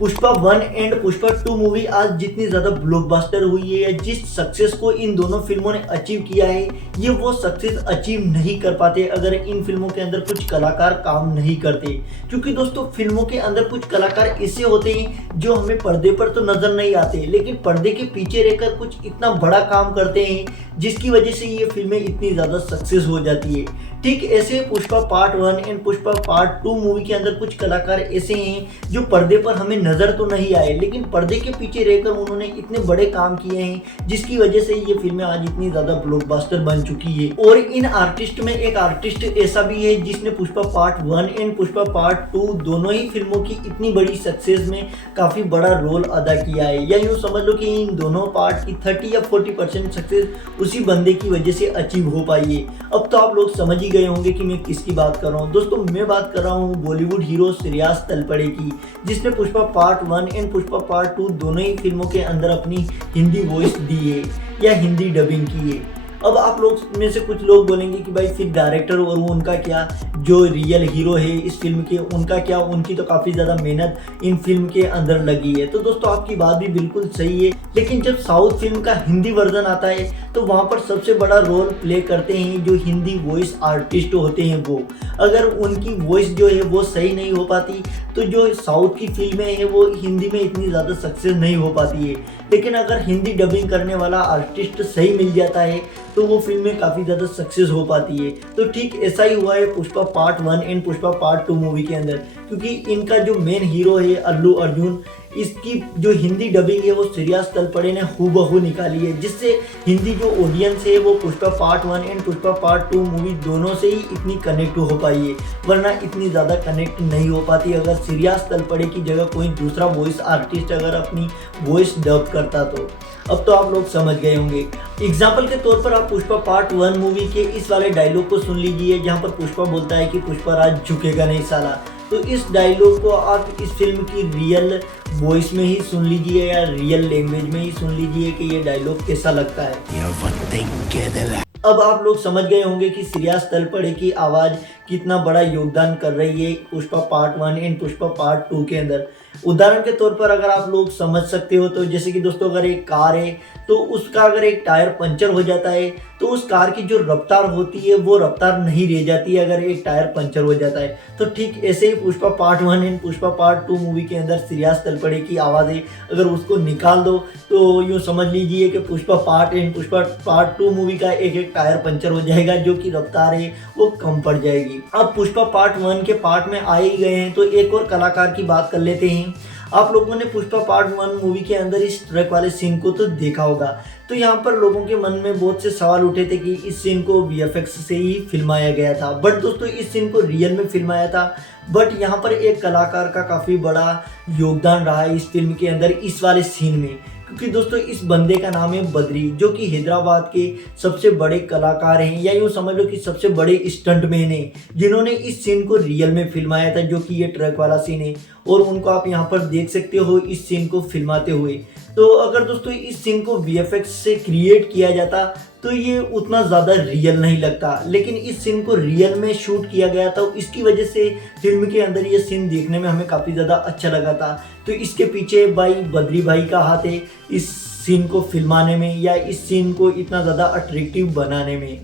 Pushpa 1 and Pushpa 2 movie आज जितनी ज़्यादा ब्लॉकबस्टर हुई है या जिस सक्सेस को इन दोनों फिल्मों ने अचीव किया है, ये वो सक्सेस अचीव नहीं कर पाते अगर इन फिल्मों के अंदर कुछ कलाकार काम नहीं करते। क्योंकि दोस्तों फिल्मों के अंदर कुछ कलाकार ऐसे होते हैं जो हमें पर्दे पर तो नज़र नहीं आते, लेकिन पर्दे के पीछे रहकर कुछ इतना बड़ा काम करते हैं जिसकी वजह से ये फिल्में इतनी ज़्यादा सक्सेस हो जाती है। ठीक ऐसे Pushpa part 1 and Pushpa part 2 movie के अंदर कुछ कलाकार ऐसे हैं जो पर्दे पर हमें नजर तो नहीं आए, लेकिन पर्दे के पीछे रहकर उन्होंने इतने बड़े काम किए हैं जिसकी वजह से ये फिल्में आज इतनी ज्यादा ब्लॉकबस्टर बन चुकी है। और इन आर्टिस्ट में एक आर्टिस्ट ऐसा भी है जिसने Pushpa part 1 and Pushpa part 2 दोनों ही फिल्मों की इतनी बड़ी सक्सेस में काफी बड़ा रोल अदा किया है, या यूँ समझ लो कि इन दोनों पार्ट की 30 या 40% सक्सेस उसी बंदे की वजह से अचीव हो पाई है। अब तो आप लोग समझ ही गए होंगे कि मैं किसकी बात कर रहा हूँ। दोस्तों मैं बात कर रहा हूँ बॉलीवुड हीरो श्रेयस तलपड़े की, जिसने Pushpa part 1 and Pushpa part 2 दोनों ही फिल्मों के अंदर अपनी हिंदी वॉइस दी है या हिंदी डबिंग की है। अब आप लोग में से कुछ लोग बोलेंगे कि भाई फिर डायरेक्टर और वो उनका क्या, जो रियल हीरो है इस फिल्म के उनका क्या, उनकी तो काफ़ी ज़्यादा मेहनत इन फिल्म के अंदर लगी है। तो दोस्तों आपकी बात भी बिल्कुल सही है, लेकिन जब साउथ फिल्म का हिंदी वर्जन आता है तो वहाँ पर सबसे बड़ा रोल प्ले करते हैं जो हिंदी वॉइस आर्टिस्ट होते हैं। वो अगर उनकी वॉइस जो है वो सही नहीं हो पाती तो जो साउथ की फिल्में हैं वो हिंदी में इतनी ज़्यादा सक्सेस नहीं हो पाती है। लेकिन अगर हिंदी डबिंग करने वाला आर्टिस्ट सही मिल जाता है तो वो फिल्में काफ़ी ज़्यादा सक्सेस हो पाती है। तो ठीक ऐसा ही हुआ है Pushpa part 1 and Pushpa part 2 movie के अंदर, क्योंकि इनका जो मेन हीरो है अल्लू अर्जुन, इसकी जो हिंदी डबिंग है वो श्रेयस तलपड़े ने हूबहू निकाली है, जिससे हिंदी जो ऑडियंस है वो Pushpa part 1 and Pushpa part 2 movie दोनों से ही इतनी कनेक्ट हो पाई है, वरना इतनी ज़्यादा कनेक्ट नहीं हो पाती अगर श्रेयस तलपड़े की जगह कोई दूसरा वॉइस आर्टिस्ट अगर अपनी वॉइस डब करता तो। अब तो आप लोग समझ गए होंगे। एग्जाम्पल के तौर पर आप पुष्पा पार्ट 1 मूवी के इस वाले डायलॉग को सुन लीजिए जहाँ पर पुष्पा बोलता है कि पुष्पा राज झुकेगा नहीं साला। तो इस डायलॉग को आप इस फिल्म की रियल वॉइस में ही सुन लीजिए या रियल लैंग्वेज में ही सुन लीजिए कि ये डायलॉग कैसा लगता है। अब आप लोग समझ गए होंगे कि श्रेयस तलपड़े की आवाज़ कितना बड़ा योगदान कर रही है Pushpa part 1 and Pushpa part 2 के अंदर। उदाहरण के तौर पर अगर आप लोग समझ सकते हो तो जैसे कि दोस्तों अगर एक कार है तो उसका अगर एक टायर पंचर हो जाता है तो उस कार की जो रफ्तार होती है वो रफ्तार नहीं रह जाती है अगर एक टायर पंचर हो जाता है। तो ठीक ऐसे ही Pushpa part 1 and Pushpa part 2 movie के अंदर श्रेयस तलपड़े की आवाज़ है, अगर उसको निकाल दो तो यूँ समझ लीजिए कि Pushpa part and Pushpa part 2 movie का एक एक टायर पंचर हो जाएगा, जो कि रफ्तार है वो कम पड़ जाएगी। अब पुष्पा पार्ट 1 के पार्ट में आ ही गए हैं तो एक और कलाकार की बात कर लेते हैं। आप लोगों ने पुष्पा पार्ट 1 मूवी के अंदर इस ट्रक वाले सीन को तो देखा होगा, तो यहाँ पर लोगों के मन में बहुत से सवाल उठे थे कि इस सीन को वीएफएक्स से ही फिल्माया गया था, बट दोस्तों इस सीन को रियल में फिल्माया था। बट यहाँ पर एक कलाकार का काफ़ी बड़ा योगदान रहा है इस फिल्म के अंदर इस वाले सीन में, क्योंकि दोस्तों इस बंदे का नाम है बद्री, जो कि हैदराबाद के सबसे बड़े कलाकार हैं या यूँ समझ लो कि सबसे बड़े स्टंटमैन हैं जिन्होंने इस सीन को रियल में फिल्माया था, जो कि ये ट्रक वाला सीन है। और उनको आप यहाँ पर देख सकते हो इस सीन को फिल्माते हुए। तो अगर दोस्तों इस सीन को वीएफएक्स से क्रिएट किया जाता तो ये उतना ज़्यादा रियल नहीं लगता, लेकिन इस सीन को रियल में शूट किया गया था, इसकी वजह से फिल्म के अंदर ये सीन देखने में हमें काफ़ी ज़्यादा अच्छा लगा था। तो इसके पीछे भाई बद्री भाई का हाथ है इस सीन को फिल्माने में या इस सीन को इतना ज़्यादा अट्रैक्टिव बनाने में।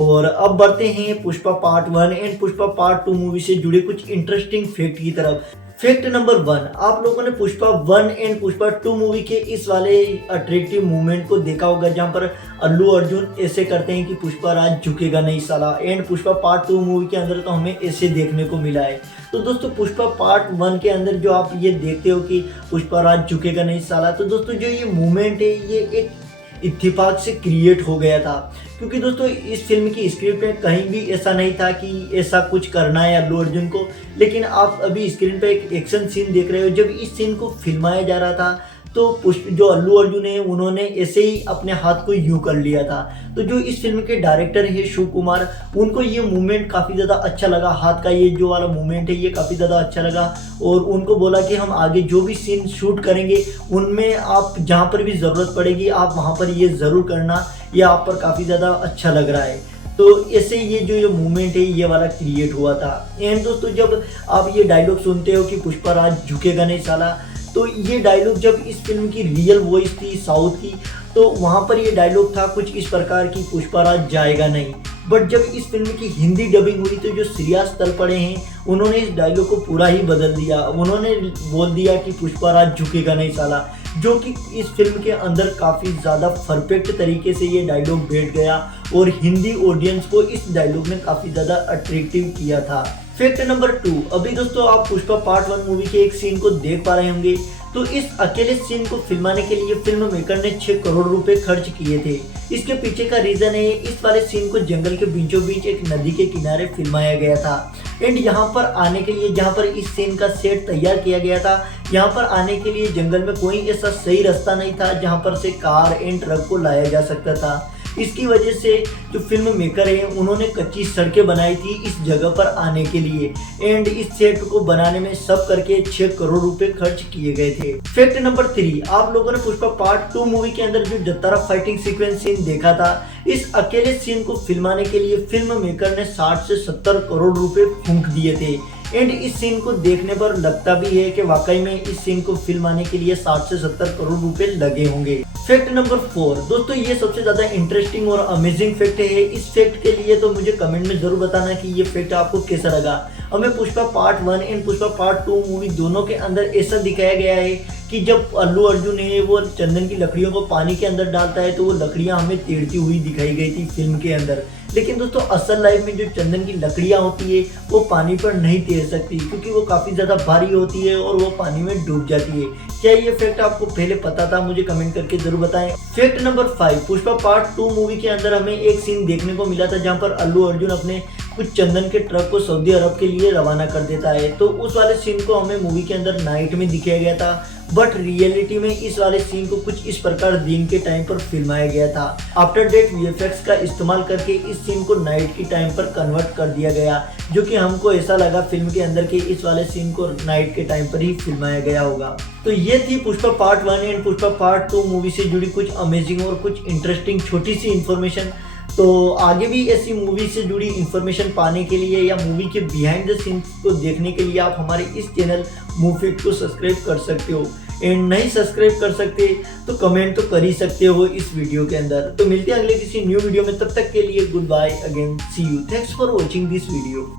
और अब बढ़ते हैं Pushpa part 1 and Pushpa part 2 movie से जुड़े कुछ इंटरेस्टिंग फैक्ट की तरफ। फैक्ट नंबर 1, आप लोगों ने पुष्पा 1 एंड पुष्पा 2 मूवी के इस वाले अट्रैक्टिव मूवमेंट को देखा होगा जहां पर अल्लू अर्जुन ऐसे करते हैं कि पुष्पा राज झुकेगा नहीं साला, एंड पुष्पा पार्ट 2 मूवी के अंदर तो हमें ऐसे देखने को मिला है। तो दोस्तों पुष्पा पार्ट 1 के अंदर जो आप ये देखते हो कि पुष्पा राज झुकेगा नहीं साला, तो दोस्तों जो ये मूवमेंट है ये एक इत्तेफाक से क्रिएट हो गया था, क्योंकि दोस्तों इस फिल्म की स्क्रिप्ट में कहीं भी ऐसा नहीं था कि ऐसा कुछ करना है अल्लू अर्जुन को। लेकिन आप अभी स्क्रीन पे एक एक्शन सीन देख रहे हो, जब इस सीन को फिल्माया जा रहा था तो जो अल्लू अर्जुन है उन्होंने ऐसे ही अपने हाथ को यूं कर लिया था। तो जो इस फिल्म के डायरेक्टर है शिव कुमार, उनको ये मूवमेंट काफ़ी ज़्यादा अच्छा लगा, हाथ का ये जो वाला मूवमेंट है ये काफ़ी ज़्यादा अच्छा लगा, और उनको बोला कि हम आगे जो भी सीन शूट करेंगे उनमें आप जहाँ पर भी ज़रूरत पड़ेगी आप वहाँ पर ये ज़रूर करना, ये आप पर काफ़ी ज़्यादा अच्छा लग रहा है। तो ऐसे ये मूवमेंट है ये वाला क्रिएट हुआ था। एंड दोस्तों जब आप ये डायलॉग सुनते हो कि पुष्पा राज झुकेगा नहीं साला, तो ये डायलॉग जब इस फिल्म की रियल वॉइस थी साउथ की, तो वहाँ पर ये डायलॉग था कुछ इस प्रकार की, पुष्पराज जाएगा नहीं। बट जब इस फिल्म की हिंदी डबिंग हुई तो जो श्रेयस तलपड़े हैं उन्होंने इस डायलॉग को पूरा ही बदल दिया। उन्होंने बोल दिया कि पुष्पराज झुकेगा नहीं साला, जो कि इस फिल्म के अंदर काफ़ी ज़्यादा परफेक्ट तरीके से ये डायलॉग बैठ गया और हिंदी ऑडियंस को इस डायलॉग ने काफ़ी ज़्यादा अट्रैक्टिव किया था। फैक्ट नंबर 2, अभी दोस्तों आप पुष्पा पार्ट 1 मूवी के एक सीन को देख पा रहे होंगे। तो इस अकेले सीन को फिल्माने के लिए फिल्म मेकर ने 6 करोड़ रुपए खर्च किए थे। इसके पीछे का रीजन है इस वाले सीन को जंगल के बीचों बीच एक नदी के किनारे फिल्माया गया था। एंड यहाँ पर आने के लिए, जहाँ पर इस सीन का सेट तैयार किया गया था, यहाँ पर आने के लिए जंगल में कोई ऐसा सही रास्ता नहीं था जहाँ पर से कार एंड ट्रक को लाया जा सकता था। इसकी वजह से जो फिल्म मेकर है उन्होंने कच्ची सड़कें बनाई थी इस जगह पर आने के लिए। एंड इस सेट को बनाने में सब करके 6 करोड़ रुपए खर्च किए गए थे। फैक्ट नंबर 3, आप लोगों ने पुष्पा पार्ट 2 मूवी के अंदर जो जतारा फाइटिंग सीक्वेंस सीन देखा था, इस अकेले सीन को फिल्माने के लिए फिल्म मेकर ने 60 से 70 करोड़ रुपए फूंक दिए थे। एंड इस सीन को देखने पर लगता भी है कि वाकई में इस सीन को फिल्माने के लिए 60 से 70 करोड़ रुपए लगे होंगे। फैक्ट नंबर 4, दोस्तों ये सबसे ज्यादा इंटरेस्टिंग और अमेजिंग फैक्ट है। इस फैक्ट के लिए तो मुझे कमेंट में जरूर बताना कि ये फैक्ट आपको कैसा लगा। हमें Pushpa part 1 and Pushpa part 2 movie दोनों के अंदर ऐसा दिखाया गया है कि जब अल्लू अर्जुन है वो चंदन की लकड़ियों को पानी के अंदर डालता है तो वो लकड़ियां हमें तैरती हुई दिखाई गई थी फिल्म के अंदर। लेकिन दोस्तों असल लाइफ में जो चंदन की लकड़ियां होती है वो पानी पर नहीं तैर सकती क्योंकि वो काफ़ी ज़्यादा भारी होती है और वो पानी में डूब जाती है। क्या ये फैक्ट आपको पहले पता था? मुझे कमेंट करके जरूर बताएं। Fact number 5, Pushpa part 2 movie के अंदर हमें एक सीन देखने को मिला था जहाँ पर अल्लू अर्जुन अपने कुछ चंदन के ट्रक को सऊदी अरब के लिए रवाना कर देता है। तो उस वाले सीन को हमें मूवी के अंदर नाइट में दिखाया गया था, बट रियलिटी में इस वाले सीन को कुछ इस प्रकार दिन के टाइम पर फिल्माया गया था। आफ्टर डेट वीएफएक्स का इस्तेमाल करके इस सीन को नाइट की टाइम पर कन्वर्ट कर दिया गया, जो कि हमको ऐसा लगा फिल्म के अंदर कि इस वाले सीन को नाइट के टाइम पर ही फिल्माया गया होगा। तो ये थी Pushpa part 1 and Pushpa part 2 movie से जुड़ी कुछ अमेजिंग और कुछ इंटरेस्टिंग छोटी सी इन्फॉर्मेशन। तो आगे भी ऐसी मूवी से जुड़ी इन्फॉर्मेशन पाने के लिए या मूवी के बिहाइंड द सीन्स को देखने के लिए आप हमारे इस चैनल मूव फैक्ट को सब्सक्राइब कर सकते हो। एंड नहीं सब्सक्राइब कर सकते तो कमेंट तो कर ही सकते हो इस वीडियो के अंदर। तो मिलते हैं अगले किसी न्यू वीडियो में, तब तक के लिए good bye again, see you, thanks for watching this video.